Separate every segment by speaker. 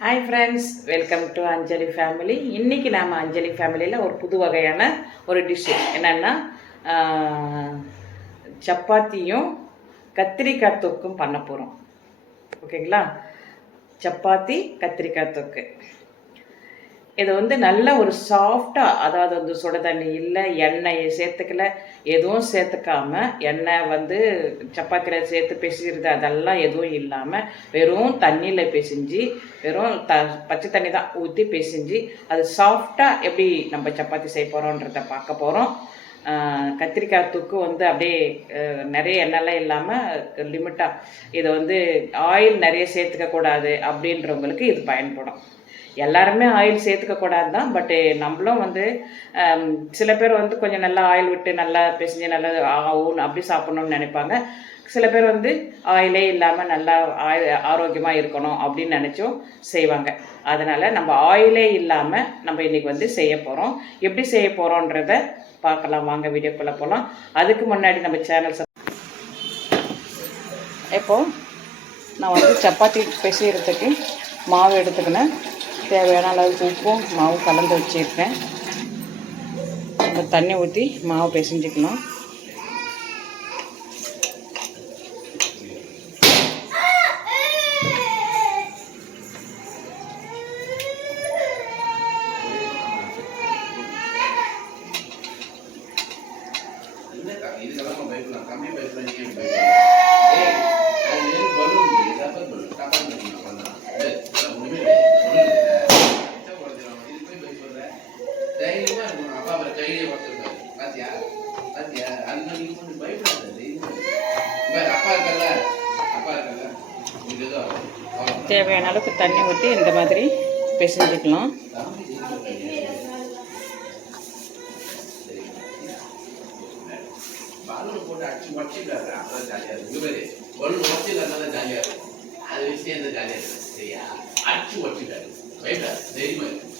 Speaker 1: Hi friends welcome to Anjali family இன்றைக்கி நாம் அஞ்சலி ஃபேமிலியில் ஒரு புது வகையான ஒரு டிஷ்ஷு என்னென்னா சப்பாத்தியும் கத்திரிக்காய் தொக்கும் பண்ண போகிறோம் ஓகேங்களா சப்பாத்தி கத்திரிக்காய் தொக்கு. இது வந்து நல்ல ஒரு சாஃப்டாக அதாவது வந்து சுட தண்ணி இல்லை எண்ணெயை சேர்த்துக்கல எதுவும் சேர்த்துக்காம எண்ணெய் வந்து சப்பாத்தியில் சேர்த்து பிசைகிறது அதெல்லாம் எதுவும் இல்லாமல் வெறும் தண்ணியில் பிசைஞ்சு வெறும் த பச்சை தண்ணி தான் ஊற்றி பிசைஞ்சு அது சாஃப்டாக எப்படி நம்ம சப்பாத்தி செய்ய போகிறோன்றத பார்க்க போகிறோம் கத்திரிக்காய் தூக்கு வந்து அப்படியே நிறைய எண்ணெய்லாம் இல்லாமல் லிமிட்டாக இதை வந்து ஆயில் நிறைய சேர்த்துக்க கூடாது அப்படின்றவங்களுக்கு இது பயன்படும். எல்லாருமே ஆயில் சேர்த்துக்க கூடாது தான் பட்டு நம்மளும் வந்து சில பேர் வந்து கொஞ்சம் நல்லா ஆயில் விட்டு நல்லா பிசைஞ்சு நல்லா ஆகும் அப்படி சாப்பிட்ணுன்னு நினைப்பாங்க. சில பேர் வந்து ஆயிலே இல்லாமல் நல்லா ஆய் ஆரோக்கியமாக இருக்கணும் அப்படின்னு நினச்சும் செய்வாங்க. அதனால் நம்ம ஆயிலே இல்லாமல் நம்ம இன்றைக்கி வந்து செய்ய போகிறோம் எப்படி செய்ய போகிறோன்றத பார்க்கலாம். வாங்க வீடியோக்குள்ளே போகலாம் அதுக்கு முன்னாடி நம்ம சேனல் இப்போ நான் வந்து சப்பாத்தி பிசைகிறதுக்கு மாவு எடுத்துக்கினேன். தேவையான அளவுக்கு உப்பும் மாவும் கலந்து வச்சுருக்கேன். நம்ம தண்ணி ஊற்றி மாவு பிசைஞ்சிக்கலாம் தேவையான அளவுக்கு தண்ணி ஊற்றி இந்த மாதிரி பிசைஞ்சிக்கலாம்.
Speaker 2: பலூன் போட்டு அடிச்சு சரியா? அடிச்சு ஜாலியா இருக்கும் இங்க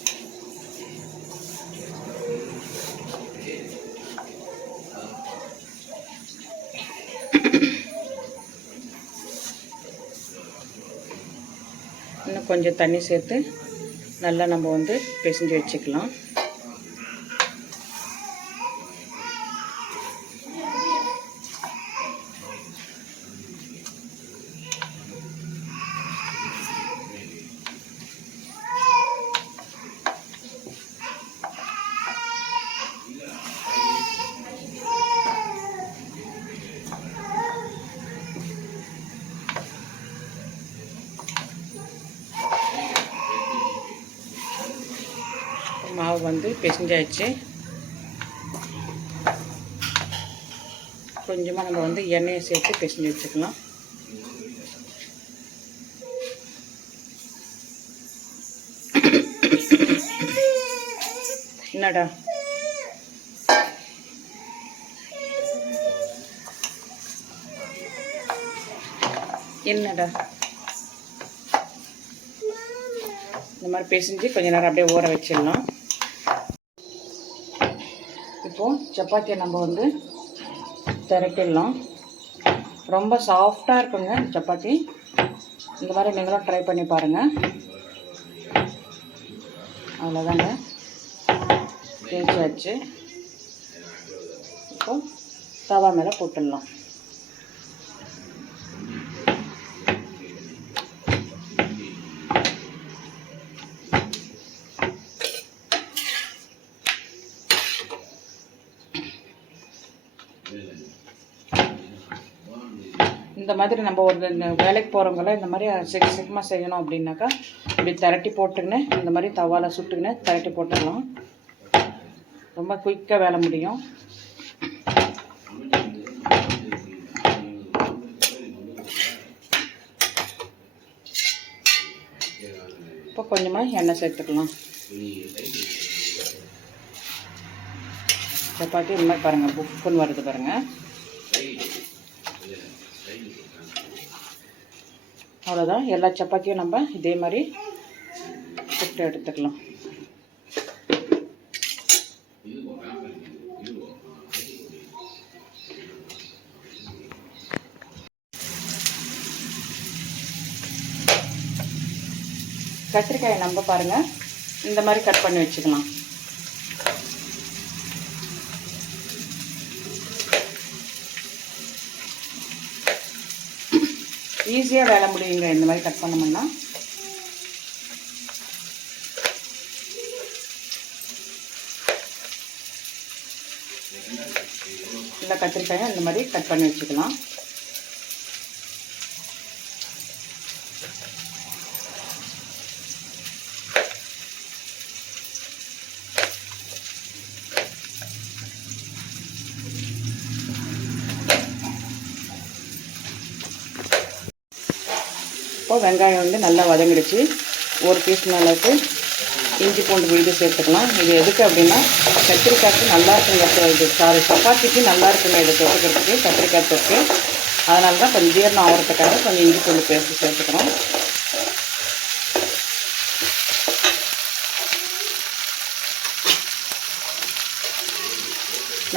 Speaker 1: கொஞ்சம் தண்ணி சேர்த்து நல்லா நம்ம வந்து பிசைஞ்சு வச்சுக்கலாம். வந்து பிசைஞ்சாச்சு. கொஞ்சமாக நம்ம வந்து எண்ணெயை சேர்த்து பிசைஞ்சு வச்சுக்கலாம். என்னடா? என்னடா? இந்த மாதிரி பிசைஞ்சு கொஞ்ச நேரம் அப்படியே ஊற வச்சிடலாம். சப்பாத்தியை நம்ம வந்து திரட்டிடலாம். ரொம்ப சாஃப்டாக இருக்குங்க சப்பாத்தி. இந்த மாதிரி நீங்களும் ட்ரை பண்ணி பாருங்கள் அவ்வளோதாங்க தேய்ச்சாச்சு. இப்போ தவா மேலே போட்டுடலாம். இந்த மாதிரி நம்ம ஒரு இந்த வேலைக்கு போகிறவங்கள இந்த மாதிரி சிக்க சிக்கமாக செய்யணும் அப்படின்னாக்கா இப்படி திரட்டி போட்டுக்கின்னு இந்த மாதிரி தவாலை சுட்டுக்கின்னு திரட்டி போட்டுக்கலாம் ரொம்ப குயிக்காக வேலை முடியும். இப்போ கொஞ்சமாக எண்ணெய் சேர்த்துக்கலாம். சப்பாத்தி இந்த மாதிரி பாருங்கள் புக்குன்னு வருது பாருங்கள் அவ்வளோதான் எல்லா சப்பாத்தியும் நம்ம இதே மாதிரி சுட்டு எடுத்துக்கலாம். கத்திரிக்காயை நம்ம பாருங்கள் இந்த மாதிரி கட் பண்ணி வச்சுக்கலாம். ஈஸியாக வேலை முடியுங்க. இந்த மாதிரி கட் பண்ணோம்னா இல்லை கத்திரிக்காயும் இந்த மாதிரி கட் பண்ணி வச்சுக்கலாம். இப்போ வெங்காயம் வந்து நல்லா வதங்கிடுச்சு. ஒரு பீஸ் அளவுக்கு இஞ்சி பூண்டு விழுது சேர்த்துக்கலாம். இது எதுக்கு அப்படின்னா கத்திரிக்காய்க்கு நல்லா இருக்குங்க. இது சாரி சப்பாத்திக்கு நல்லா இருக்குங்க இது தொட்டுக்கிறதுக்கு கத்திரிக்காய் தொட்டு அதனால தான் கொஞ்சம் ஜீரணம் ஆகிறதுக்காக கொஞ்சம் இஞ்சி பூண்டு பேஸ்ட் சேர்த்துக்கிறோம்.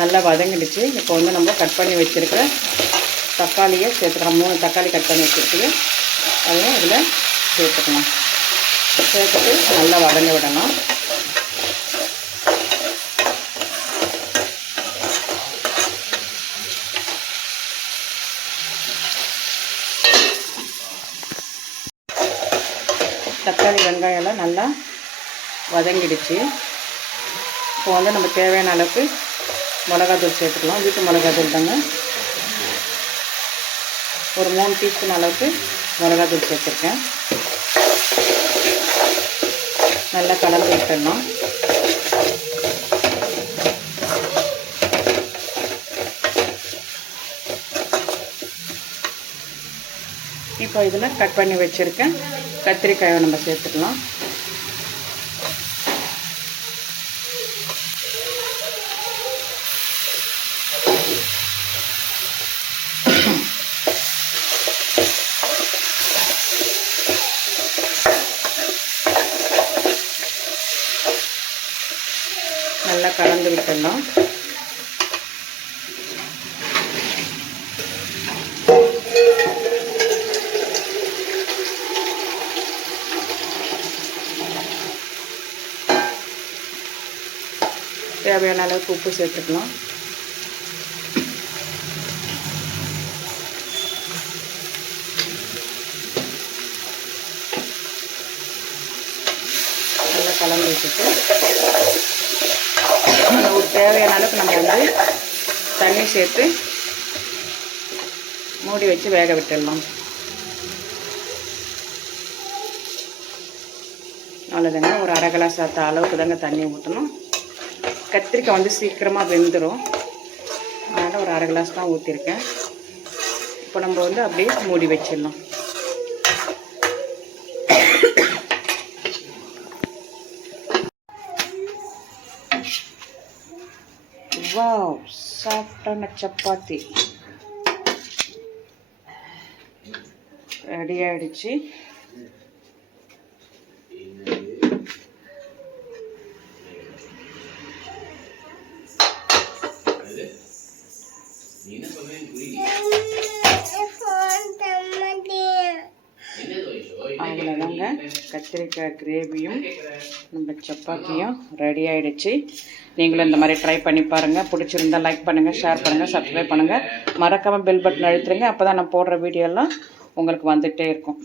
Speaker 1: நல்லா வதங்கிடுச்சு. இப்போ வந்து நம்ம கட் பண்ணி வச்சுருக்கிற தக்காளியை சேர்த்துக்கலாம். மூணு தக்காளி கட் பண்ணி வச்சுருக்கு அதையும் இதில் சேர்த்துக்கலாம். சேர்த்துட்டு நல்லா வதங்க விடணும். தக்காளி வெங்காயம் எல்லாம் நல்லா வதங்கிடுச்சு. இப்போ வந்து நம்ம தேவையான அளவுக்கு மிளகாத்தூள் சேர்த்துக்கலாம். வீட்டு மிளகாத்தூள் தாங்க. ஒரு மூணு டீஸ்பூன் அளவுக்கு மிளகாத்தூள் சேர்த்துருக்கேன். நல்லா கலந்து விட்டுடணும். இப்போ இதில் கட் பண்ணி வச்சுருக்கேன். கத்திரிக்காயை நம்ம சேர்த்துக்கலாம் நல்லா கலந்து விட்டுடலாம் தேவையான அளவுக்கு உப்பு சேர்த்துக்கலாம். நல்லா கலந்து வச்சுட்டு ஒரு தேவையான அளவுக்கு நம்ம வந்து தண்ணி சேர்த்து மூடி வச்சு வேக விட்டுடலாம். அவ்வளோதாங்க ஒரு அரை கிளாஸ் ஆத்த அளவுக்கு தாங்க தண்ணி ஊற்றணும் கத்திரிக்காய் வந்து சீக்கிரமாக வெந்துடும் அதனால் ஒரு அரை கிளாஸ் தான் ஊற்றிருக்கேன் இப்போ நம்ம வந்து அப்படியே மூடி வச்சிடலாம். வாவ் சாஃப்டான சப்பாத்தி. ரெடி ஆயிடுச்சு. அவ்வளோதாங்க கத்திரிக்காய் கிரேவியும் நம்ம சப்பாத்தியும் ரெடி ஆயிடுச்சு. நீங்களும் இந்த மாதிரி ட்ரை பண்ணி பாருங்கள் பிடிச்சிருந்தா லைக் பண்ணுங்கள் ஷேர் பண்ணுங்கள் சப்ஸ்கிரைப் பண்ணுங்கள் மறக்காமல் பெல் பட்டன் அழுத்துருங்க. அப்போ தான் நான் போடுற வீடியோலாம் உங்களுக்கு வந்துகிட்டே இருக்கும்.